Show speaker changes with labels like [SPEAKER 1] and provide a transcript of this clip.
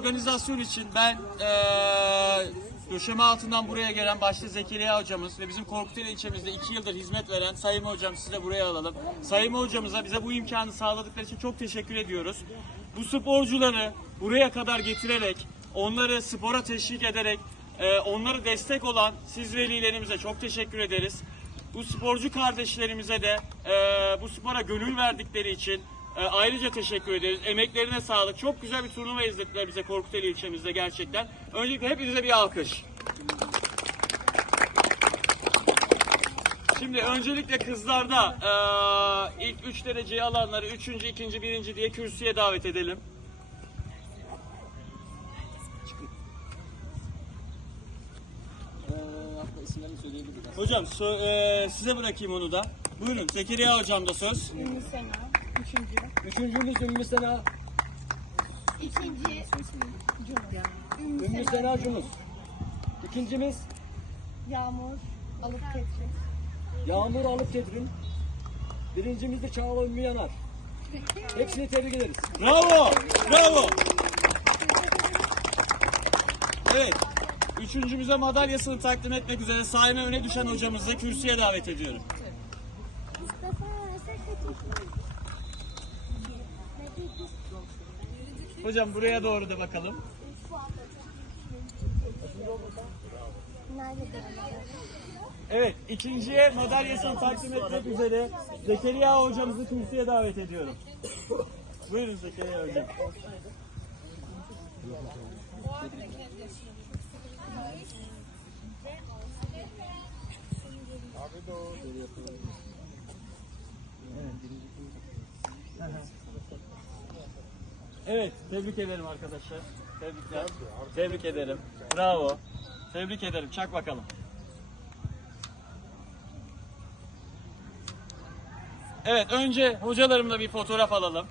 [SPEAKER 1] organizasyon için ben eee döşeme altından buraya gelen başta Zekeriya hocamız ve bizim Korkuteli ilçemizde iki yıldır hizmet veren Sayın hocam sizi de buraya alalım. Sayın hocamıza bize bu imkanı sağladıkları için çok teşekkür ediyoruz. Bu sporcuları buraya kadar getirerek, onları spora teşvik ederek, eee, onları destek olan siz velilerimize çok teşekkür ederiz. Bu sporcu kardeşlerimize de eee, bu spora gönül verdikleri için e, ayrıca teşekkür ederiz. Emeklerine sağlık. Çok güzel bir turnuva izlettiler bize Korkuteli ilçemizde gerçekten. Öncelikle hepinize bir alkış. Şimdi öncelikle kızlarda e, ilk 3 dereceyi alanları 3. 2. 1. diye kürsüye davet edelim. Hocam sö- e, size bırakayım onu da. Buyurun Zekeriya hocam da söz.
[SPEAKER 2] Ümmü Sena. Üçüncü.
[SPEAKER 3] Üçüncümüz Ümmü Sena,
[SPEAKER 2] İkinci. Ümmü,
[SPEAKER 3] Ümmü Sena. Cunus. İkincimiz
[SPEAKER 2] Yağmur. Alıp Ketri.
[SPEAKER 3] Yağmur Alıp Ketrin. Birincimiz de Çağla Ümmü Yanar. Hepsini tebrik ederiz.
[SPEAKER 1] Bravo! Bravo! Evet. Üçüncümüze madalyasını takdim etmek üzere saime öne düşen hocamızı kürsüye davet ediyorum. Hocam buraya doğru da bakalım. Evet, ikinciye madalyasını takdim etmek üzere Zekeriya hocamızı kürsüye davet ediyorum. Buyurun Zekeriya hocam. Evet, tebrik ederim arkadaşlar. Tebrikler. Tebrik ederim. Bravo. Tebrik ederim. Çak bakalım. Evet, önce hocalarımla bir fotoğraf alalım.